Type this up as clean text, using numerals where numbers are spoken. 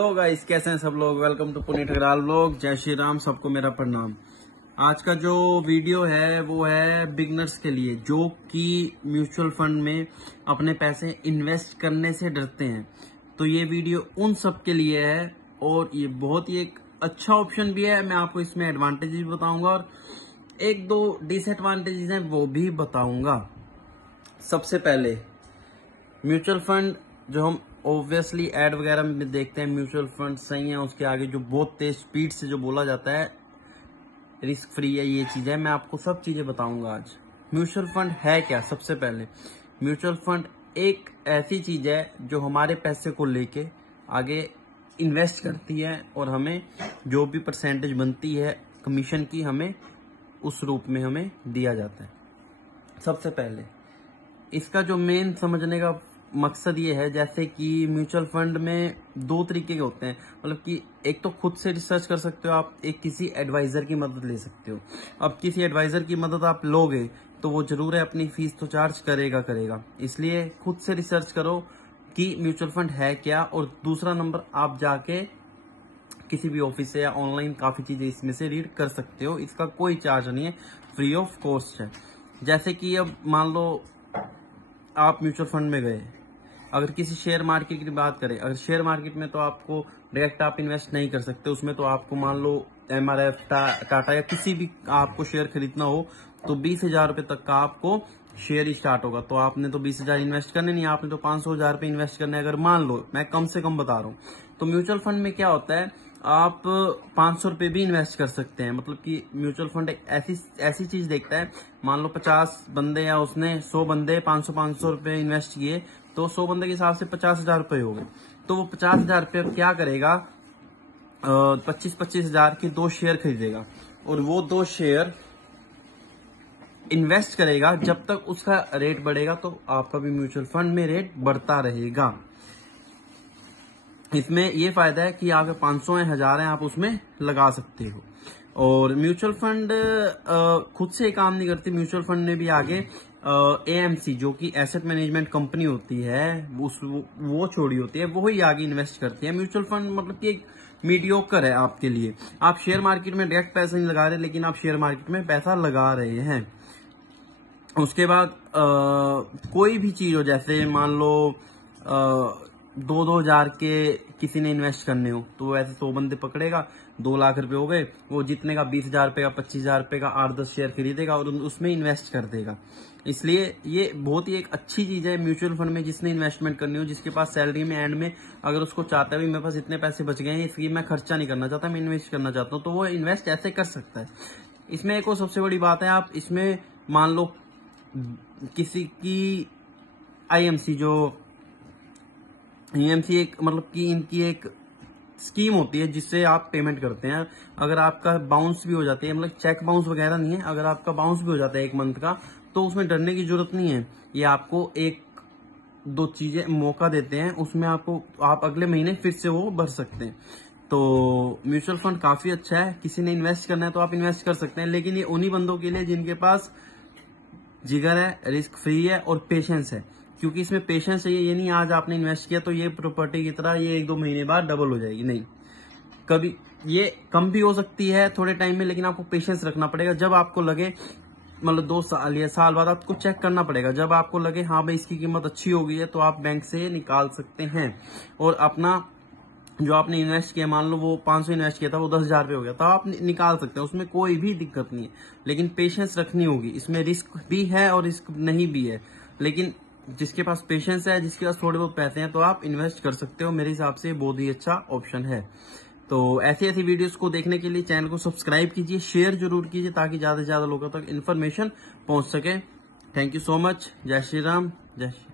तो गाइस कैसे हैं सब लोग। Welcome to Puneet Agarwal vlog. जय श्री राम, सबको मेरा प्रणाम। आज का जो वीडियो है वो है बिगनर्स के लिए जो कि म्यूचुअल फंड में अपने पैसे इन्वेस्ट करने से डरते हैं। तो ये वीडियो उन सब के लिए है और ये बहुत ही एक अच्छा ऑप्शन भी है। मैं आपको इसमें एडवांटेजेस भी बताऊंगा और एक दो डिसएडवांटेजेस हैं वो भी बताऊंगा। सबसे पहले म्यूचुअल फंड जो हम ऑब्वियसली एड वगैरह में देखते हैं, म्यूचुअल फंड सही है, उसके आगे जो बहुत तेज स्पीड से जो बोला जाता है रिस्क फ्री है, ये चीज है। मैं आपको सब चीजें बताऊंगा आज। म्यूचुअल फंड है क्या? सबसे पहले म्यूचुअल फंड एक ऐसी चीज है जो हमारे पैसे को लेके आगे इन्वेस्ट करती है और हमें जो भी परसेंटेज बनती है कमीशन की, हमें उस रूप में हमें दिया जाता है। सबसे पहले इसका जो मेन समझने का मकसद ये है, जैसे कि म्यूचुअल फंड में दो तरीके के होते हैं, मतलब कि एक तो खुद से रिसर्च कर सकते हो आप, एक किसी एडवाइजर की मदद ले सकते हो। अब किसी एडवाइजर की मदद आप लोगे तो वो जरूर है अपनी फीस तो चार्ज करेगा, इसलिए खुद से रिसर्च करो कि म्यूचुअल फंड है क्या। और दूसरा नंबर, आप जाके किसी भी ऑफिस से या ऑनलाइन काफी चीजें इसमें से रीड कर सकते हो। इसका कोई चार्ज नहीं है, फ्री ऑफ कॉस्ट है। जैसे कि अब मान लो आप म्यूचुअल फंड में गए, अगर किसी शेयर मार्केट की बात करें, अगर शेयर मार्केट में तो आपको डायरेक्ट आप इन्वेस्ट नहीं कर सकते, उसमें तो आपको मान लो MRF, टाटा या किसी भी आपको शेयर खरीदना हो तो 20,000 रुपए तक का आपको शेयर ही स्टार्ट होगा। तो आपने तो 20,000 इन्वेस्ट करने नहीं, आपने तो 500,000 रुपए इन्वेस्ट करने। अगर मान लो, मैं कम से कम बता रहा हूँ, तो म्यूचुअल फंड में क्या होता है, आप 500 रुपए भी इन्वेस्ट कर सकते हैं। मतलब कि म्यूचुअल फंड एक ऐसी चीज देखता है, मान लो 50 बंदे या उसने 100 बंदे 500 रुपए इन्वेस्ट किए, तो 100 बंदे के हिसाब से 50,000 रुपए हो गए। तो वो 50,000 रुपए क्या करेगा, 25,000 के 2 शेयर खरीदेगा और वो 2 शेयर इन्वेस्ट करेगा। जब तक उसका रेट बढ़ेगा तो आपका भी म्यूचुअल फंड में रेट बढ़ता रहेगा। इसमें ये फायदा है कि आपके 500 है, 1000 है, आप उसमें लगा सकते हो। और म्यूचुअल फंड खुद से काम नहीं करती, म्यूचुअल फंड ने भी आगे AMC जो कि एसेट मैनेजमेंट कंपनी होती है, वो छोड़ी होती है, वो ही आगे इन्वेस्ट करती है। म्यूचुअल फंड मतलब कि एक मीडियोकर है आपके लिए। आप शेयर मार्केट में डायरेक्ट पैसा नहीं लगा रहे, लेकिन आप शेयर मार्केट में पैसा लगा रहे हैं। उसके बाद कोई भी चीज हो, जैसे मान लो 2-2 हजार के किसी ने इन्वेस्ट करने हो, तो वो ऐसे 100 बंदे पकड़ेगा, 2 लाख रुपए हो गए, वो जितने का 20,000 रुपए का, 25,000 रुपए का 8-10 शेयर खरीदेगा और उसमें इन्वेस्ट कर देगा। इसलिए ये बहुत ही एक अच्छी चीज है म्यूचुअल फंड में। जिसने इन्वेस्टमेंट करनी हो, जिसके पास सैलरी में एंड में अगर उसको चाहता है भी मेरे पास इतने पैसे बच गए हैं, इसलिए मैं खर्चा नहीं करना चाहता, मैं इन्वेस्ट करना चाहता हूँ, तो वो इन्वेस्ट ऐसे कर सकता है। इसमें एक और सबसे बड़ी बात है, आप इसमें मान लो किसी की IMC जो EMC एक मतलब कि इनकी एक स्कीम होती है जिससे आप पेमेंट करते हैं। अगर आपका बाउंस भी हो जाती है, मतलब चेक बाउंस वगैरह नहीं है, अगर आपका बाउंस भी हो जाता है 1 मंथ का, तो उसमें डरने की जरूरत नहीं है। ये आपको 1-2 चीजें मौका देते हैं, उसमें आप अगले महीने फिर से वो भर सकते हैं। तो म्यूचुअल फंड काफी अच्छा है। किसी ने इन्वेस्ट करना है तो आप इन्वेस्ट कर सकते हैं, लेकिन ये उन्हीं बंदों के लिए जिनके पास जिगर है, रिस्क फ्री है और पेशेंस है। क्योंकि इसमें पेशेंस चाहिए। ये नहीं आज आपने इन्वेस्ट किया तो ये प्रॉपर्टी की तरह ये 1-2 महीने बाद डबल हो जाएगी, नहीं। कभी ये कम भी हो सकती है थोड़े टाइम में, लेकिन आपको पेशेंस रखना पड़ेगा। जब आपको लगे, मतलब 2 साल या साल बाद आपको चेक करना पड़ेगा, जब आपको लगे हाँ भाई इसकी कीमत अच्छी हो गई है, तो आप बैंक से निकाल सकते हैं और अपना जो आपने इन्वेस्ट किया, मान लो वो 500 इन्वेस्ट किया था, वो 10,000 रुपए हो गया, तो आप निकाल सकते हैं, उसमें कोई भी दिक्कत नहीं है। लेकिन पेशेंस रखनी होगी। इसमें रिस्क भी है और रिस्क नहीं भी है, लेकिन जिसके पास पेशेंस है, जिसके पास थोड़े बहुत पैसे हैं, तो आप इन्वेस्ट कर सकते हो। मेरे हिसाब से बहुत ही अच्छा ऑप्शन है। तो ऐसी ऐसी वीडियोस को देखने के लिए चैनल को सब्सक्राइब कीजिए, शेयर जरूर कीजिए ताकि ज्यादा से ज्यादा लोगों तक इन्फॉर्मेशन पहुंच सके। Thank you so much. जय श्री राम, जय श्री